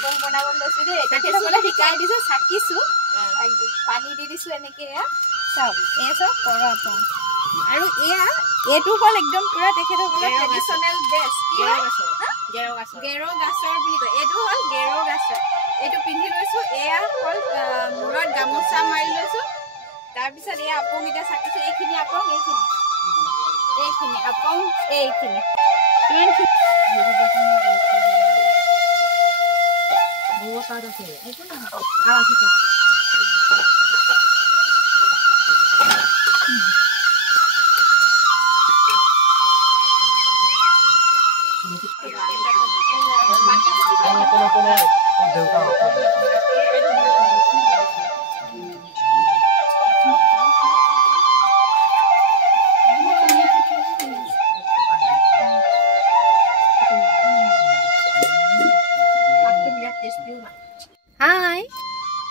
আপং বনাব লৈছো দেই তেখেতসকলে শিকাই দিছে চাকিছো পানী দি দিছো এনেকে চাওক এয়া চাওক কৰ আপং আৰু এইটো হ'ল একদম পুৰা তেখেতসকলৰ ট্ৰেডিশ্যনেল ড্ৰেছ গেৰো গাছৰ বুলি কয় এইটো হ'ল গেৰো গাছৰ এইটো পিন্ধি লৈছো এয়া হ'ল মূৰত গামোচা মাৰি লৈছো তাৰপিছত এয়া আপং এতিয়া চাকিছো এইখিনি আপং এইখিনি আপং এইখিনি হাই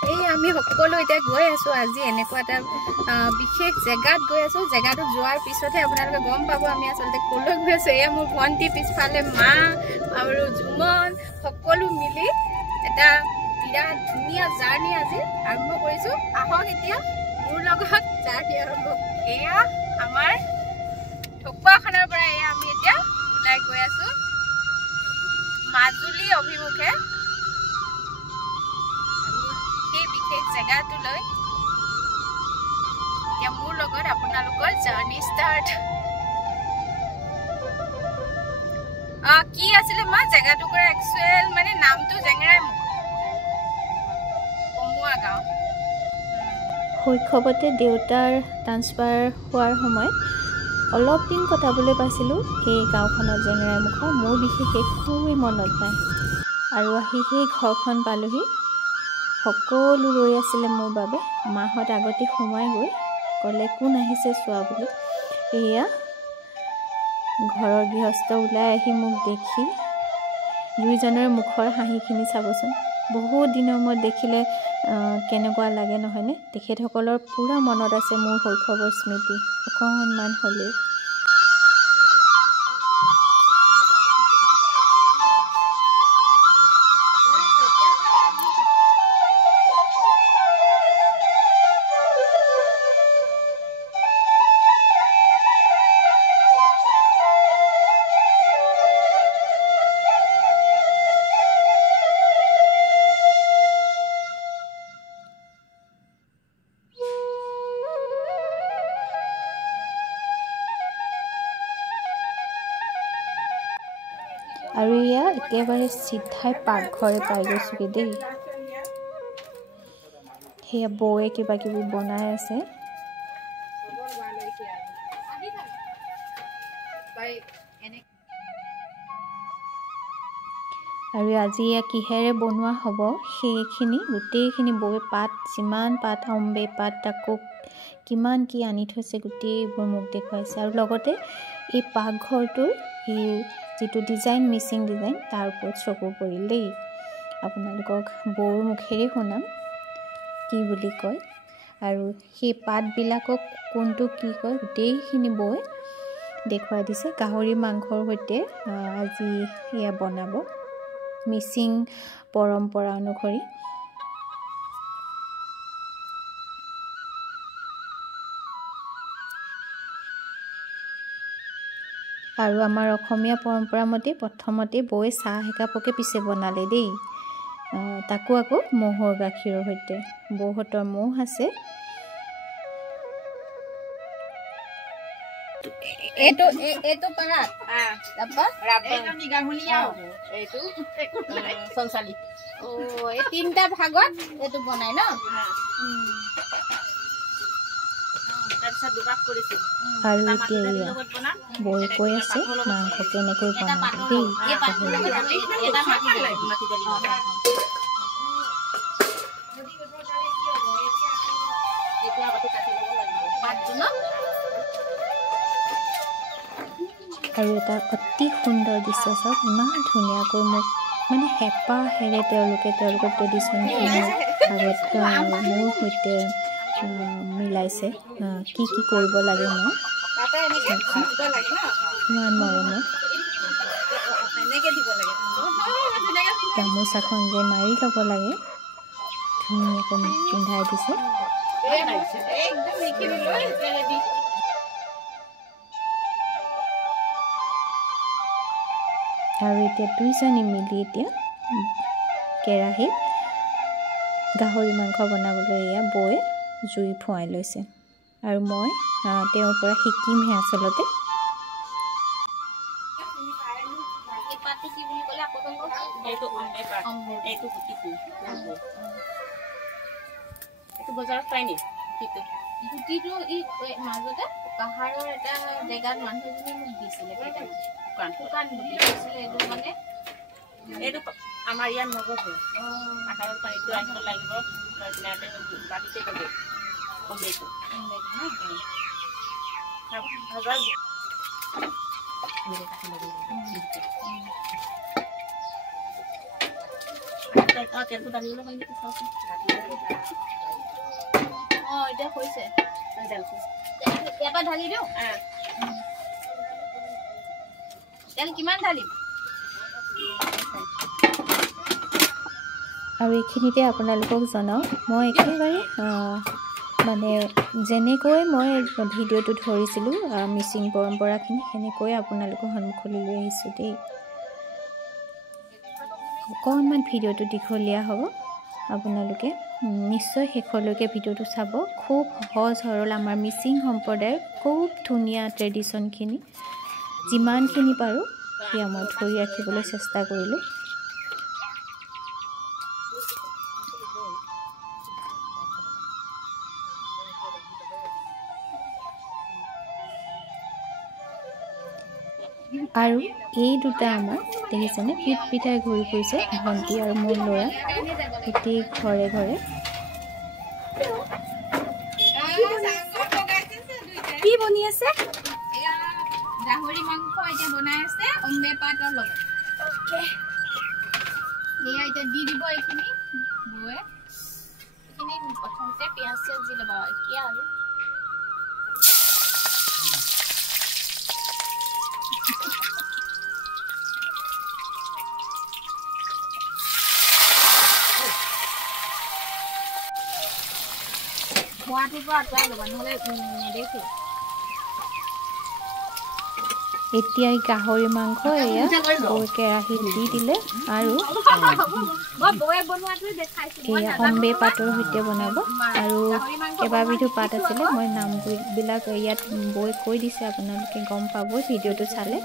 এই আমি সকলো এতিয়া গৈ আছো আজি এনেকুৱা এটা বিশেষ জেগাত গৈ আছো জেগাটো যোৱাৰ পিছতহে আপোনালোকে গম পাব আমি আচলতে কলৈ গৈ আছো এয়া মোৰ ভণ্টি পিছফালে মা আৰু জুমন সকলো মিলি এটা বিৰাট ধুনীয়া জাৰ্ণি আজি আৰম্ভ কৰিছো আহক এতিয়া মোৰ লগত জাৰ্ণি আৰম্ভ এয়া আমাৰ ঢকুৱাখানাৰ পৰা এয়া আমি এতিয়া ওলাই গৈ আছো মাজুলী অভিমুখে এই বিশেষ জেগাটোলৈ এতিয়া মোৰ লগত আপোনালোকৰ জাৰ্ণি ষ্টাৰ্ট কি আছিলে মা জেগাটুকুৰা একচুৱেল মানে নামটো জেংৰাই কমুৱা গাঁও শৈশৱতে দেউতাৰ ট্ৰান্সফাৰ হোৱাৰ সময়ত অলপ দিন কটাবলৈ পাইছিলোঁ সেই গাঁওখনৰ জেংৰাই মুখৰ মোৰ বিশেষ একোৱেই মনত নাই আৰু আহি সেই ঘৰখন পালোহি সকলো ৰৈ আছিলে মোৰ বাবে মাহঁত আগতে সোমাই গৈ ক'লে কোন আহিছে চোৱা বুলি এয়া ঘৰৰ গৃহস্থ ওলাই আহি মোক দেখি দুইজনৰ মুখৰ হাঁহিখিনি চাবচোন বহুত দিনৰ মূৰত দেখিলে কেনেকুৱা লাগে নহয়নে তেখেতসকলৰ পূৰা মনত আছে মোৰ শৈশৱৰ স্মৃতি অকণমান হ'লেও আৰু ইয়া একেবাৰে চিধাই পাকঘৰে পাই গৈছোগে দেই সেয়া বৌয়ে কিবা কিবি বনাই আছে আৰু আজি ইয়া কিহেৰে বনোৱা হ'ব সেইখিনি গোটেইখিনি বৌয়ে পাত যিমান পাত অম্বে পাত তাকো কিমান কি আনি থৈছে গোটেইবোৰ মোক দেখুৱাইছে আৰু লগতে এই পাকঘৰটোৰ এই যিটো ডিজাইন মিচিং ডিজাইন তাৰ ওপৰত চকু পৰিল দেই আপোনালোকক বৌৰ মুখেৰে শুনাম কি বুলি কয় আৰু সেই পাতবিলাকক কোনটো কি কয় গোটেইখিনি বৌয়ে দেখুৱাই দিছে গাহৰি মাংসৰ সৈতে আজি এয়া বনাব মিচিং পৰম্পৰা অনুসৰি আৰু আমাৰ অসমীয়া পৰম্পৰা মতে প্ৰথমতে বৌয়ে চাহ একাপকে পিছে বনালে দেই তাকো আকৌ মহৰ গাখীৰৰ সৈতে বৌহঁতৰ মহ আছে এইটো পাৰাত তাৰপৰা এইটো নিগামুলিয়া এইটো চঞ্চালি এই তিনিটা ভাগত এইটো বনাই ন আৰু এতিয়া বৌয়ে কৈ আছে মাংস কেনেকৈ বনাব দেই আৰু এটা অতি সুন্দৰ দৃশ্য চাওক ইমান ধুনীয়াকৈ মোক মানে হেঁপাহেৰে তেওঁলোকৰ ট্ৰেডিশ্যনখিনি আগত মোৰ সৈতে মিলাইছে কি কি কৰিব লাগে মই ইমান মৰমত গামোচাখন যে মাৰি ল'ব লাগে ধুনীয়াকৈ পিন্ধাই দিছে আৰু এতিয়া দুইজনী মিলি এতিয়া কেৰাহীত গাহৰি মাংস বনাবলৈ এয়া বৈ জুই ফুৱাই লৈছে আৰু মই তেওঁৰ পৰা শিকিমহে আচলতে বজাৰত পাই নি গুটিটো মাজতে পাহাৰৰ এটা জেগাত মানুহ এজনী মোক দিছিলে শুকান গুটি দিছিলে এইটো মানে এইটো আমাৰ ইয়াত নগব পাহাৰৰ পানীটো আহিব লাগিব বাটিতে গ'লে অমলেটো তেলটো দালিবলৈ হয় নেকি চাওঁচোন এতিয়া হৈছে ইয়াৰ পৰা ঢালি দিওঁ তেল কিমান ঢালিম আৰু এইখিনিতে আপোনালোকক জনাওঁ মই একেবাৰে মানে যেনেকৈ মই ভিডিঅ'টো ধৰিছিলোঁ মিচিং পৰম্পৰাখিনি সেনেকৈ আপোনালোকৰ সন্মুখলৈ লৈ আহিছোঁ দেই অকণমান ভিডিঅ'টো দীঘলীয়া হ'ব আপোনালোকে নিশ্চয় শেষলৈকে ভিডিঅ'টো চাব খুব সহজ সৰল আমাৰ মিচিং সম্প্ৰদায়ৰ খুব ধুনীয়া ট্ৰেডিশ্যনখিনি যিমানখিনি পাৰোঁ সেয়া মই ধৰি ৰাখিবলৈ চেষ্টা কৰিলোঁ আৰু এই দুটা আমাৰ দেখিছেনে পিঠ পিঠাই ঘূৰি ফুৰিছে ভণ্টি আৰু মোৰ ল'ৰা গোটেই ঘৰে ঘৰে কি বনি আছে গাহৰি মাংস এতিয়া বনাই আছে অম্বে পাতৰ লগত এয়া এতিয়া দি দিব এইখিনি বৌয়ে এইখিনি প্ৰথমতে পিঁয়াজ চিয়াজ দি ল'ব এতিয়া আৰু খোৱাটোৰ পৰা আঁতৰাই ল'বা নহ'লে নেদেখে এতিয়া গাহৰি মাংস এয়া কেৰাহীত দি দিলে আৰু এয়া অম্বে পাতৰ সৈতে বনাব আৰু কেইবাবিধো পাত আছিলে মই নামবিলাক ইয়াত বৈ কৈ দিছে আপোনালোকে গম পাব ভিডিঅ'টো চালে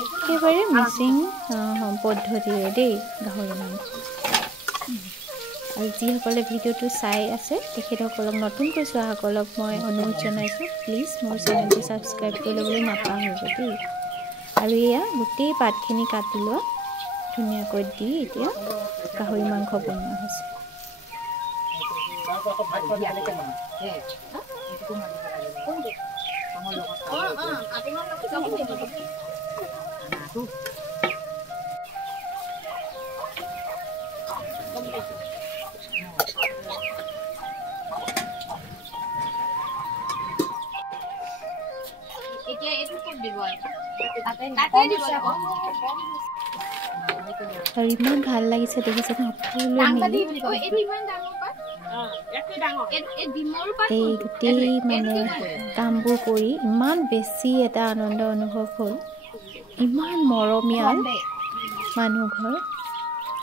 একেবাৰে মিচিং পদ্ধতিৰে দেই গাহৰি মাংস আৰু যিসকলে ভিডিঅ'টো চাই আছে তেখেতসকলক নতুনকৈ চোৱাসকলক মই অনুৰোধ জনাইছোঁ প্লিজ মোৰ চেনেলটো ছাবস্ক্ৰাইব কৰি ল'বলৈ নাপাহৰিব দেই আৰু এয়া গোটেই পাতখিনি কাটি লোৱা ধুনীয়াকৈ দি এতিয়া গাহৰি মাংস বনোৱা হৈছে এতিয়া এইটো ক'ত দিব আৰু ইমান ভাল লাগিছে দেখিছে সকলোৱে মিলি এই গোটেই মানে কামবোৰ কৰি ইমান বেছি এটা আনন্দ অনুভৱ হ'ল ইমান মৰমীয়াল মানুহ ঘৰ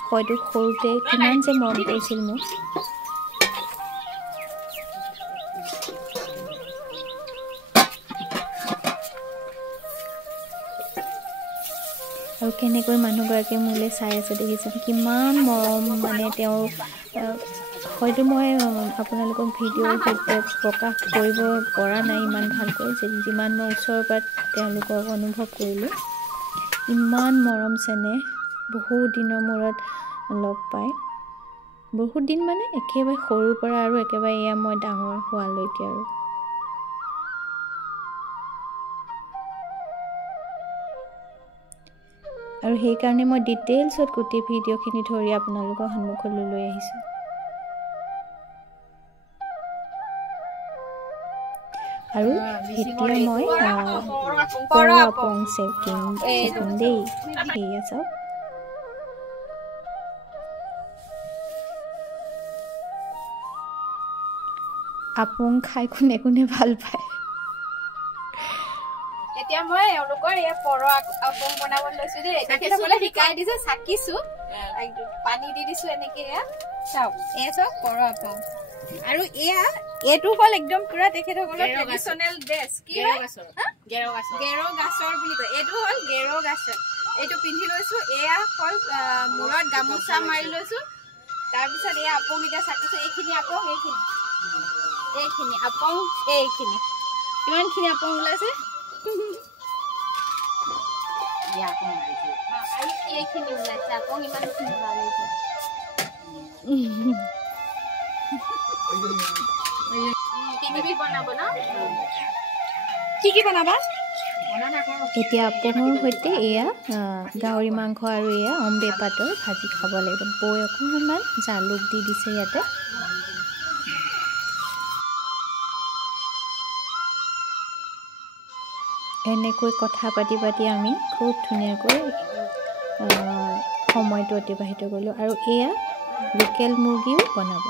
হয়তো সৰুতে কিমান যে মৰম কৰিছিল মোক আৰু কেনেকৈ মানুহগৰাকীয়ে মোলৈ চাই আছে দেখিছে কিমান মৰম মানে তেওঁ হয়তো মই আপোনালোকক ভিডিঅ'ৰ সৈতে প্ৰকাশ কৰিব পৰা নাই ইমান ভালকৈ যিমান মই ওচৰৰ পৰা তেওঁলোকক অনুভৱ কৰিলোঁ ইমান মৰম চেনেহ বহুত দিনৰ মূৰত লগ পাই বহুত দিন মানে একেবাৰে সৰুৰ পৰা আৰু একেবাৰে এয়া মই ডাঙৰ হোৱালৈকে আৰু সেইকাৰণে মই ডিটেইলছত গোটেই ভিডিঅ'খিনি ধৰি আপোনালোকৰ সন্মুখলৈ লৈ আহিছোঁ আৰু এতিয়া মই কৰ আপং চেকিম দেই সেয়া চাওক আপং খাই কোনে কোনে ভাল পায় এতিয়া মই এওঁলোকৰ এই পৰ আপং বনাব লৈছো দেই তেখেতসকলে শিকাই দিছে চাকিছো পানী দি দিছো এনেকে চাওক এই চাওক পৰ আপং আৰু এইটো হ'ল একদম পুৰা তেখেতসকলৰ ট্ৰেডিশ্যনেল ড্ৰেছ কি গেৰ গাছৰ বুলি কয় এইটো হ'ল গেৰ গাছৰ এইটো পিন্ধি লৈছো এয়া হ'ল মূৰত গামোচা মাৰি লৈছো তাৰপিছত এয়া আপং এতিয়া চাকিছো এইখিনি আপং এইখিনি আপং এইখিনি কিমানখিনি আপং ওলাইছে আৰু এইখিনি ওলাইছে আপং ইমানখিনি ওলাইছে কি বনাবা এতিয়া আপঙৰ সৈতে এয়া গাহৰি মাংস আৰু এয়া অম্বে পাতৰ ভাজি খাব লাগিব বৈ অকণমান জালুক দি দিছে ইয়াতে এনেকৈ কথা পাতি পাতি আমি খুব ধুনীয়াকৈ সময়টো অতিবাহিত কৰিলোঁ আৰু এয়া লোকেল মুৰ্গীও বনাব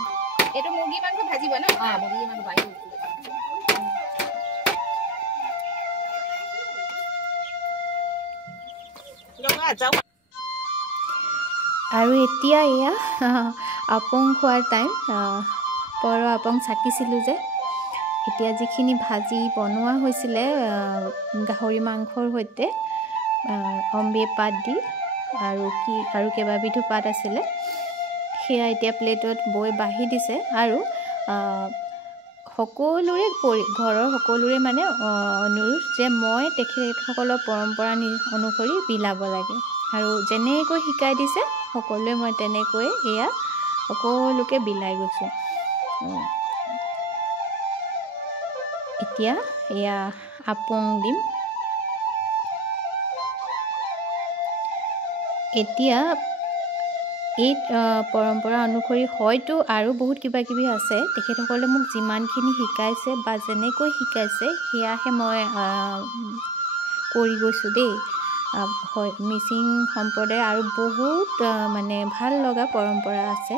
এইটো মুৰ্গী মাংস ভাজিব ন মুৰ্গী মাংস ভাজিব আৰু এতিয়া এয়া আপং খোৱাৰ টাইম পৰ আপং চাকিছিলোঁ যে এতিয়া যিখিনি ভাজি বনোৱা হৈছিলে গাহৰি মাংসৰ সৈতে অম্বে পাত দি আৰু কেইবাবিধো পাত আছিলে সেয়া এতিয়া প্লেটত বৈ বাঢ়ি দিছে আৰু সকলোৰে ঘৰৰ সকলোৰে মানে অনুৰোধ যে মই তেখেতসকলৰ পৰম্পৰা অনুসৰি বিলাব লাগে আৰু যেনেকৈ শিকাই দিছে সকলোৱে মই তেনেকৈ এয়া সকলোকে বিলাই গৈছোঁ এতিয়া এয়া আপং দিম এতিয়া এই পৰম্পৰা অনুসৰি হয়তো আৰু বহুত কিবা কিবি আছে তেখেতসকলে মোক যিমানখিনি শিকাইছে বা যেনেকৈ শিকাইছে সেয়াহে মই কৰি গৈছোঁ দেই হয় মিচিং সম্প্ৰদায়ৰ আৰু বহুত মানে ভাল লগা পৰম্পৰা আছে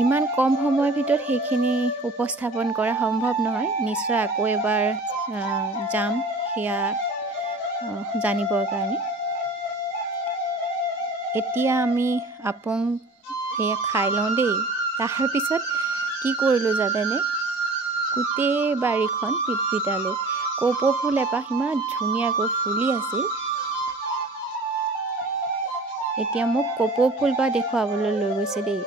ইমান কম সময়ৰ ভিতৰত সেইখিনি উপস্থাপন কৰা সম্ভৱ নহয় নিশ্চয় আকৌ এবাৰ যাম সেয়া জানিবৰ কাৰণে এতিয়া আমি আপং এয়া খাই লওঁ দেই তাৰপিছত কি কৰিলোঁ জানেনে গোটেই বাৰীখন পিটপিটালোঁ কপৌ ফুল এপাহ ইমান ধুনীয়াকৈ ফুলি আছিল এতিয়া মোক কপৌ ফুল বা দেখুৱাবলৈ লৈ গৈছে দেই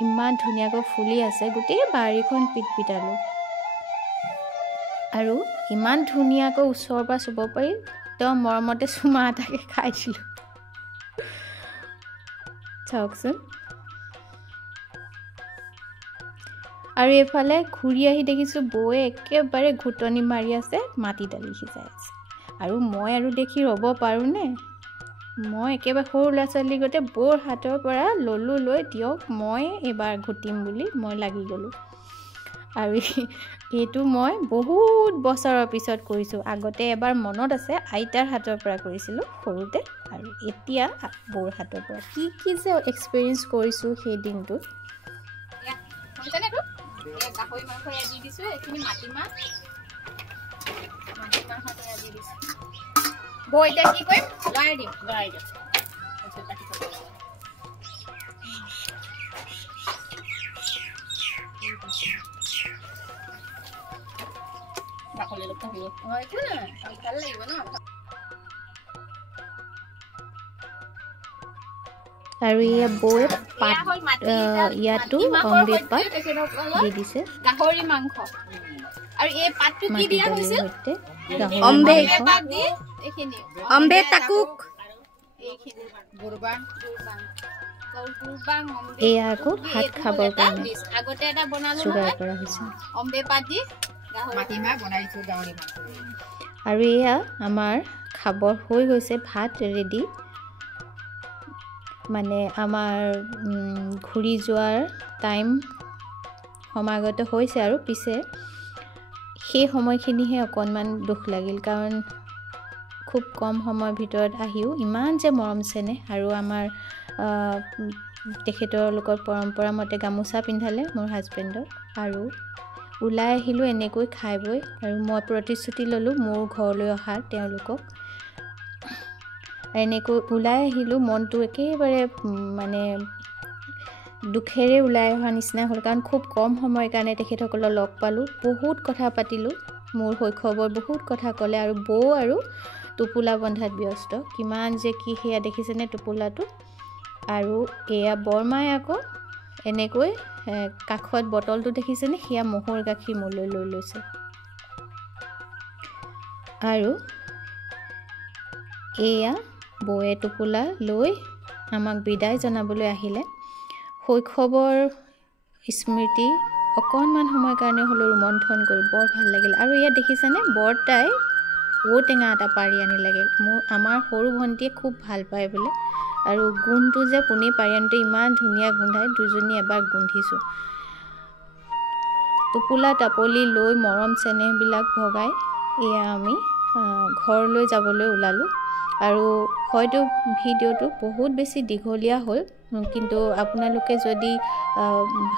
ইমান ধুনীয়াকৈ ফুলি আছে গোটেই বাৰীখন পিটপিটালোঁ আৰু ইমান ধুনীয়াকৈ ওচৰৰ পৰা চুব পাৰি একদম মৰমতে চুমা এটাকে খাই দিলোঁ চাওকচোন আৰু এইফালে ঘূৰি আহি দেখিছোঁ বৌয়ে একেবাৰে ঘুটনি মাৰি আছে মাটি দালি সিজাই আছে আৰু মই আৰু দেখি ৰ'ব পাৰোঁনে মই একেবাৰে সৰু ল'ৰা ছোৱালী গোটেই বৌৰ হাতৰ পৰা ল'লোঁ লৈ দিয়ক মই এইবাৰ ঘুটিম বুলি মই লাগি গ'লোঁ আৰু এইটো মই বহুত বছৰৰ পিছত কৰিছোঁ আগতে এবাৰ মনত আছে আইতাৰ হাতৰ পৰা কৰিছিলোঁ সৰুতে আৰু এতিয়া বৌৰ হাতৰ পৰা কি যে এক্সপিৰিয়েঞ্চ কৰিছোঁ সেই দিনটোত গাহৰি মাংস দি দিছোঁ এইখিনি মাটিমাহ দি দিছোঁ বৌ এতিয়া কি কৰিম লৰাই দিম বাকলি অলপ থাকিব একো নহয় ভাল লাগিব ন আৰু এয়া বৌয়ে পাত ইয়াতো অম্বে পাত দি দিছে গাহৰি মাংস আৰু এই পাতটো কি দিয়া হৈছে অম্বে টাকুক এইখিনি গুৰবাং এয়া আকৌ ভাত খাবৰ কাৰণে আগতে এটা বনালো যোগাৰ কৰা হৈছে অম্বে পাত দি মাটিমাহ বনাইছো গাহৰি মাংস আৰু এয়া আমাৰ খাবৰ হৈ গৈছে ভাত ৰেডি মানে আমাৰ ঘূৰি যোৱাৰ টাইম সমাগত হৈছে আৰু পিছে সেই সময়খিনিহে অকণমান দুখ লাগিল, কাৰণ খুব কম সময়ৰ ভিতৰত আহিও ইমান যে মৰম চেনেহ, আৰু আমাৰ তেখেতলোকৰ পৰম্পৰা মতে গামোচা পিন্ধালে মোৰ হাজবেণ্ডক, আৰু ওলাই আহিলোঁ এনেকৈ খাই বৈ। আৰু মই প্ৰতিশ্ৰুতি ল'লোঁ মোৰ ঘৰলৈ অহা তেওঁলোকক। এনেকৈ ওলাই আহিলোঁ, মনটো একেবাৰে মানে দুখেৰে ওলাই অহা নিচিনা হ'ল, কাৰণ খুব কম সময়ৰ কাৰণে তেখেতসকলক লগ পালোঁ, বহুত কথা পাতিলোঁ, মোৰ শৈশৱৰ বহুত কথা ক'লে। আৰু বৌ আৰু টোপোলা বন্ধাত ব্যস্ত, কিমান যে কি সেয়া দেখিছেনে টোপোলাটো। আৰু এয়া বৰমাই আকৌ এনেকৈ কাষত বটলটো দেখিছেনে, সেয়া ম'হৰ গাখীৰ মোলৈ লৈ লৈছে। আৰু এয়া বৌয়ে টোপোলা লৈ আমাক বিদায় জনাবলৈ আহিলে। শৈশৱৰ স্মৃতি অকণমান সময়ৰ কাৰণে হ'লেও ৰোমন্থন কৰি বৰ ভাল লাগিল। আৰু ইয়াত দেখিছেনে বৰতাই ঔটেঙা এটা পাৰি আনিলেগৈ। আমাৰ সৰু ভণ্টিয়ে খুব ভাল পায় বোলে, আৰু গোন্ধটো যে পোনেই পাৰি আনোতে ইমান ধুনীয়া গোন্ধাই, দুজনী এবাৰ গোন্ধিছোঁ। টোপোলা টাপলি লৈ মৰম চেনেহবিলাক ভগাই এয়া আমি ঘৰলৈ যাবলৈ ওলালোঁ। আৰু হয়তো ভিডিঅ'টো বহুত বেছি দীঘলীয়া হ'ল, কিন্তু আপোনালোকে যদি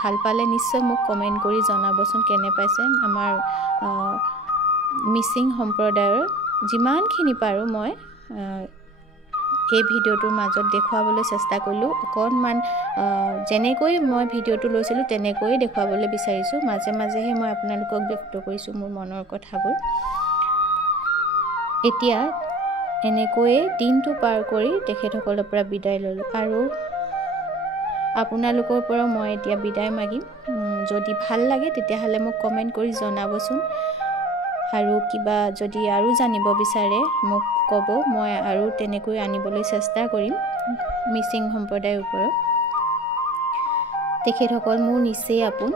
ভাল পালে নিশ্চয় মোক কমেণ্ট কৰি জনাবচোন কেনে পাইছে। আমাৰ মিচিং সম্প্ৰদায়ৰ যিমানখিনি পাৰোঁ মই এই ভিডিঅ'টোৰ মাজত দেখুৱাবলৈ চেষ্টা কৰিলোঁ। অকণমান যেনেকৈ মই ভিডিঅ'টো লৈছিলোঁ তেনেকৈয়ে দেখুৱাবলৈ বিচাৰিছোঁ। মাজে মাজেহে মই আপোনালোকক ব্যক্ত কৰিছোঁ মোৰ মনৰ কথাবোৰ। এতিয়া এনেকৈয়ে দিনটো পাৰ কৰি তেখেতসকলৰ পৰা বিদায় ল'লোঁ। আৰু আপোনালোকৰ পৰা মই এতিয়া বিদায় মাগিম। যদি ভাল লাগে তেতিয়াহ'লে মোক কমেণ্ট কৰি জনাবচোন, আৰু কিবা যদি আৰু জানিব বিচাৰে মোক ক'ব, মই আৰু তেনেকৈ আনিবলৈ চেষ্টা কৰিম মিচিং সম্প্ৰদায়ৰ ওপৰত। তেখেতসকল মোৰ নিচেই আপোন,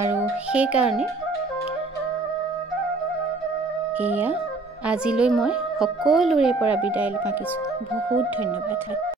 আৰু সেইকাৰণে এয়া আজিলৈ মই সকলোৰে পৰা বিদায় মাগিছোঁ। বহুত ধন্যবাদ।